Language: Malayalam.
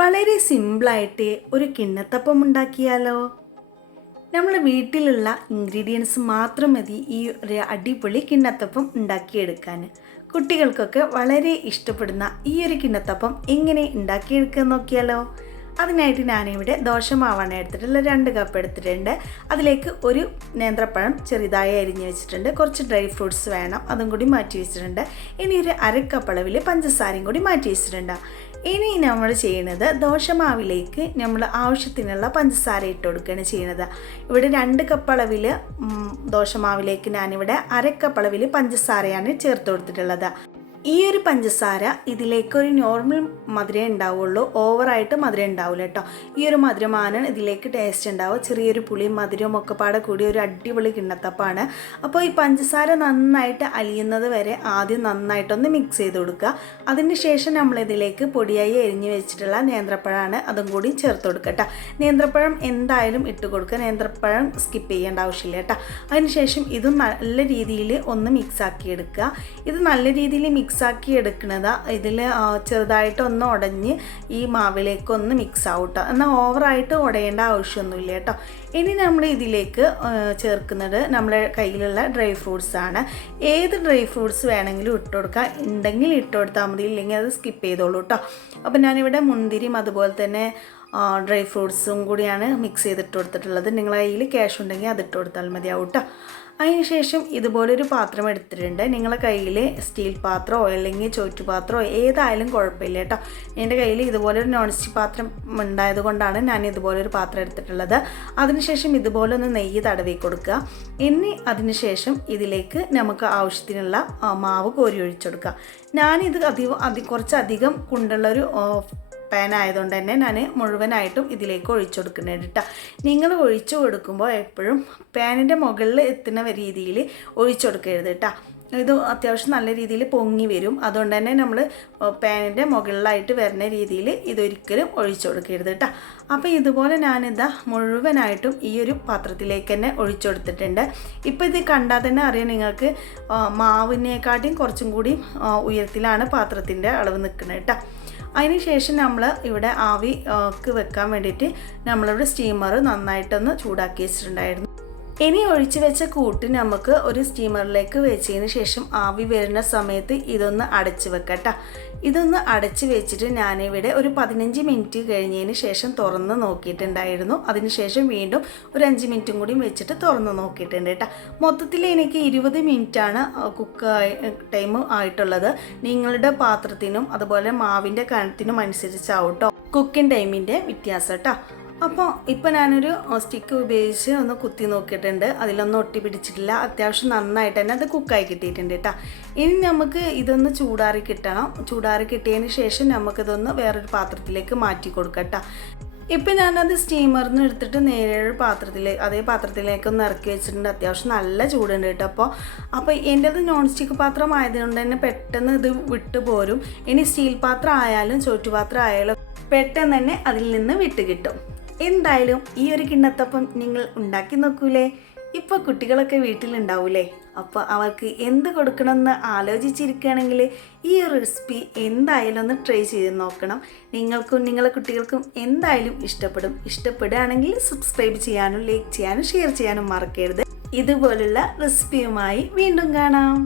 വളരെ സിമ്പിളായിട്ട് ഒരു കിണ്ണത്തപ്പം ഉണ്ടാക്കിയാലോ? നമ്മൾ വീട്ടിലുള്ള ഇൻഗ്രീഡിയൻസ് മാത്രം മതി ഈ ഒരു അടിപൊളി കിണ്ണത്തപ്പം ഉണ്ടാക്കിയെടുക്കാൻ. കുട്ടികൾക്കൊക്കെ വളരെ ഇഷ്ടപ്പെടുന്ന ഈ ഒരു കിണ്ണത്തപ്പം എങ്ങനെ ഉണ്ടാക്കിയെടുക്കുക നോക്കിയാലോ? അതിനായിട്ട് ഞാനിവിടെ ദോശമാവാണ് എടുത്തിട്ടുള്ള 2 കപ്പ് എടുത്തിട്ടുണ്ട്. അതിലേക്ക് ഒരു നേന്ത്രപ്പഴം ചെറുതായി അരിഞ്ഞ് വെച്ചിട്ടുണ്ട്. കുറച്ച് ഡ്രൈ ഫ്രൂട്ട്സ് വേണം, അതും കൂടി മാറ്റി വെച്ചിട്ടുണ്ട്. ഇനി ഒരു 1/2 കപ്പ് അളവിൽ പഞ്ചസാരയും കൂടി മാറ്റി വെച്ചിട്ടുണ്ട്. ഇനി നമ്മൾ ചെയ്യുന്നത് ദോശമാവിലേക്ക് നമ്മൾ ആവശ്യത്തിനുള്ള പഞ്ചസാര ഇട്ട് കൊടുക്കുകയാണ് ചെയ്യുന്നത്. ഇവിടെ 2 കപ്പ് അളവിൽ ദോശമാവിലേക്ക് ഞാനിവിടെ 1/2 കപ്പ് അളവിൽ പഞ്ചസാരയാണ് ചേർത്ത് കൊടുത്തിട്ടുള്ളത്. ഈ ഒരു പഞ്ചസാര ഇതിലേക്കൊരു നോർമൽ മധുരം ഉണ്ടാവുള്ളൂ, ഓവറായിട്ട് മധുരം ഉണ്ടാവില്ല കേട്ടോ. ഈ ഒരു മധുരമാണ് ഇതിലേക്ക് ടേസ്റ്റ് ഉണ്ടാവുക. ചെറിയൊരു പുളിയും മധുരവും ഒക്കെ പാടെ കൂടി ഒരു അടിപൊളി കിണ്ണത്തപ്പാണ്. അപ്പോൾ ഈ പഞ്ചസാര നന്നായിട്ട് അലിയുന്നത് വരെ ആദ്യം നന്നായിട്ടൊന്ന് മിക്സ് ചെയ്ത് കൊടുക്കുക. അതിന് ശേഷം നമ്മളിതിലേക്ക് പൊടിയായി എരിഞ്ഞ് വെച്ചിട്ടുള്ള നേന്ത്രപ്പഴമാണ്, അതും കൂടി ചേർത്ത് കൊടുക്കുക കേട്ടോ. നേന്ത്രപ്പഴം എന്തായാലും ഇട്ട് കൊടുക്കുക, നേന്ത്രപ്പഴം സ്കിപ്പ് ചെയ്യേണ്ട ആവശ്യമില്ല കേട്ടോ. അതിനുശേഷം ഇതും നല്ല രീതിയിൽ ഒന്ന് മിക്സാക്കി എടുക്കുക. ഇത് നല്ല രീതിയിൽ മിക്സാക്കി എടുക്കുന്നത് ഇതിൽ ചെറുതായിട്ടൊന്ന് ഉടഞ്ഞ് ഈ മാവിലേക്കൊന്ന് മിക്സ് ആവട്ടോ. എന്നാൽ ഓവറായിട്ട് ഉടയേണ്ട ആവശ്യമൊന്നുമില്ല കേട്ടോ. ഇനി നമ്മൾ ഇതിലേക്ക് ചേർക്കുന്നത് നമ്മുടെ കയ്യിലുള്ള ഡ്രൈ ഫ്രൂട്ട്സ് ആണ്. ഏത് ഡ്രൈ ഫ്രൂട്ട്സ് വേണമെങ്കിലും ഇട്ട് കൊടുക്കുക, ഉണ്ടെങ്കിൽ ഇട്ട് കൊടുത്താൽ മതി, ഇല്ലെങ്കിൽ അത് സ്കിപ്പ് ചെയ്തോളൂ കേട്ടോ. അപ്പോൾ ഞാനിവിടെ മുന്തിരിയും അതുപോലെ തന്നെ ഡ്രൈ ഫ്രൂട്ട്സും കൂടിയാണ് മിക്സ് ചെയ്തിട്ട് കൊടുത്തിട്ടുള്ളത്. നിങ്ങളുടെ കയ്യിൽ ക്യാഷ് ഉണ്ടെങ്കിൽ അതിട്ട് കൊടുത്താൽ മതിയാവും കേട്ടോ. അതിനുശേഷം ഇതുപോലൊരു പാത്രം എടുത്തിട്ടുണ്ട്. നിങ്ങളുടെ കയ്യിൽ സ്റ്റീൽ പാത്രമോ അല്ലെങ്കിൽ ചോറ്റുപാത്രമോ ഏതായാലും കുഴപ്പമില്ല കേട്ടോ. എൻ്റെ കയ്യിൽ ഇതുപോലൊരു നോൺ സ്റ്റിക്ക് പാത്രം ഉണ്ടായത് കൊണ്ടാണ് ഞാൻ ഇതുപോലൊരു പാത്രം എടുത്തിട്ടുള്ളത്. അതിനുശേഷം ഇതുപോലെ ഒന്ന് നെയ്യ് തടവി കൊടുക്കുക. ഇനി അതിനുശേഷം ഇതിലേക്ക് നമുക്ക് ആവശ്യത്തിനുള്ള മാവ് കോരി ഒഴിച്ചെടുക്കുക. ഞാനിത് കുറച്ചധികം കൊണ്ടുള്ളൊരു പാൻ ആയതുകൊണ്ട് തന്നെ ഞാൻ മുഴുവനായിട്ടും ഇതിലേക്ക് ഒഴിച്ചു കൊടുക്കുന്നുണ്ട് കേട്ടോ. നിങ്ങൾ ഒഴിച്ചു കൊടുക്കുമ്പോൾ എപ്പോഴും പാനിൻ്റെ മുകളിൽ എത്തുന്ന രീതിയിൽ ഒഴിച്ചു കൊടുക്കരുത് കേട്ടോ. ഇത് അത്യാവശ്യം നല്ല രീതിയിൽ പൊങ്ങി വരും. അതുകൊണ്ട് തന്നെ നമ്മൾ പാനിൻ്റെ മുകളിലായിട്ട് വരുന്ന രീതിയിൽ ഇതൊരിക്കലും ഒഴിച്ചു കൊടുക്കരുത് കേട്ടോ. അപ്പോൾ ഇതുപോലെ ഞാനിതാ മുഴുവനായിട്ടും ഈ ഒരു പാത്രത്തിലേക്ക് തന്നെ ഒഴിച്ചു കൊടുത്തിട്ടുണ്ട്. ഇപ്പോൾ ഇത് കണ്ടാൽ തന്നെ അറിയാം നിങ്ങൾക്ക് മാവിനേക്കാട്ടിയും കുറച്ചും കൂടി ഉയരത്തിലാണ് പാത്രത്തിൻ്റെ അളവ് നിൽക്കുന്നത് കേട്ടോ. അതിനുശേഷം നമ്മൾ ഇവിടെ ആവിക്ക് വെക്കാൻ വേണ്ടിയിട്ട് നമ്മളിവിടെ സ്റ്റീമർ നന്നായിട്ടൊന്ന് ചൂടാക്കി വെച്ചിട്ടുണ്ടായിരുന്നു. ഇനി ഒഴിച്ച് വെച്ച കൂട്ട് നമുക്ക് ഒരു സ്റ്റീമറിലേക്ക് വെച്ചതിന് ശേഷം ആവി വരുന്ന സമയത്ത് ഇതൊന്ന് അടച്ച് വെക്കട്ടോ. ഇതൊന്ന് അടച്ച് വെച്ചിട്ട് ഞാനിവിടെ ഒരു 15 മിനിറ്റ് കഴിഞ്ഞതിന് ശേഷം തുറന്ന് നോക്കിയിട്ടുണ്ടായിരുന്നു. അതിനുശേഷം വീണ്ടും ഒരു 5 മിനിറ്റും കൂടി വെച്ചിട്ട് തുറന്ന് നോക്കിയിട്ടുണ്ട് കേട്ടോ. മൊത്തത്തിൽ എനിക്ക് 20 മിനിറ്റാണ് കുക്ക് ടൈം ആയിട്ടുള്ളത്. നിങ്ങളുടെ പാത്രത്തിനും അതുപോലെ മാവിൻ്റെ കനത്തിനും അനുസരിച്ചാവും കേട്ടോ കുക്കിംഗ് ടൈമിൻ്റെ വ്യത്യാസം കേട്ടോ. അപ്പോൾ ഇപ്പോൾ ഞാനൊരു സ്റ്റിക്ക് ഉപയോഗിച്ച് ഒന്ന് കുത്തി നോക്കിയിട്ടുണ്ട്. അതിലൊന്നും ഒട്ടി പിടിച്ചിട്ടില്ല. അത്യാവശ്യം നന്നായിട്ട് തന്നെ അത് കുക്കായി കിട്ടിയിട്ടുണ്ട് കേട്ടോ. ഇനി നമുക്ക് ഇതൊന്ന് ചൂടാറി കിട്ടണം. ചൂടാറി കിട്ടിയതിന് ശേഷം നമുക്കിതൊന്ന് വേറൊരു പാത്രത്തിലേക്ക് മാറ്റി കൊടുക്കാം കേട്ടോ. ഇപ്പം ഞാനത് സ്റ്റീമറിൽ നിന്ന് എടുത്തിട്ട് നേരെ അതേ പാത്രത്തിലേക്കൊന്ന് ഇറക്കി വെച്ചിട്ടുണ്ട്. അത്യാവശ്യം നല്ല ചൂടുണ്ട് കേട്ടോ. അപ്പോൾ എൻ്റെത് നോൺ സ്റ്റിക്ക് പാത്രം ആയതുകൊണ്ട് തന്നെ പെട്ടെന്ന് ഇത് വിട്ടു പോരും. ഇനി സ്റ്റീൽ പാത്രം ആയാലും ചോറ്റുപാത്രം ആയാലും പെട്ടെന്ന് തന്നെ അതിൽ നിന്ന് വിട്ട് കിട്ടും. എന്തായാലും ഈ ഒരു കിണ്ണത്തപ്പം നിങ്ങൾ ഉണ്ടാക്കി നോക്കൂലേ? ഇപ്പോൾ കുട്ടികളൊക്കെ വീട്ടിലുണ്ടാവൂലേ? അപ്പോൾ അവർക്ക് എന്ത് കൊടുക്കണമെന്ന് ആലോചിച്ചിരിക്കുകയാണെങ്കിൽ ഈ ഒരു റെസിപ്പി എന്തായാലും ഒന്ന് ട്രൈ ചെയ്ത് നോക്കണം. നിങ്ങൾക്കും നിങ്ങളുടെ കുട്ടികൾക്കും എന്തായാലും ഇഷ്ടപ്പെടും. ഇഷ്ടപ്പെടുകയാണെങ്കിൽ സബ്സ്ക്രൈബ് ചെയ്യാനും ലൈക്ക് ചെയ്യാനും ഷെയർ ചെയ്യാനും മറക്കരുത്. ഇതുപോലുള്ള റെസിപ്പിയുമായി വീണ്ടും കാണാം.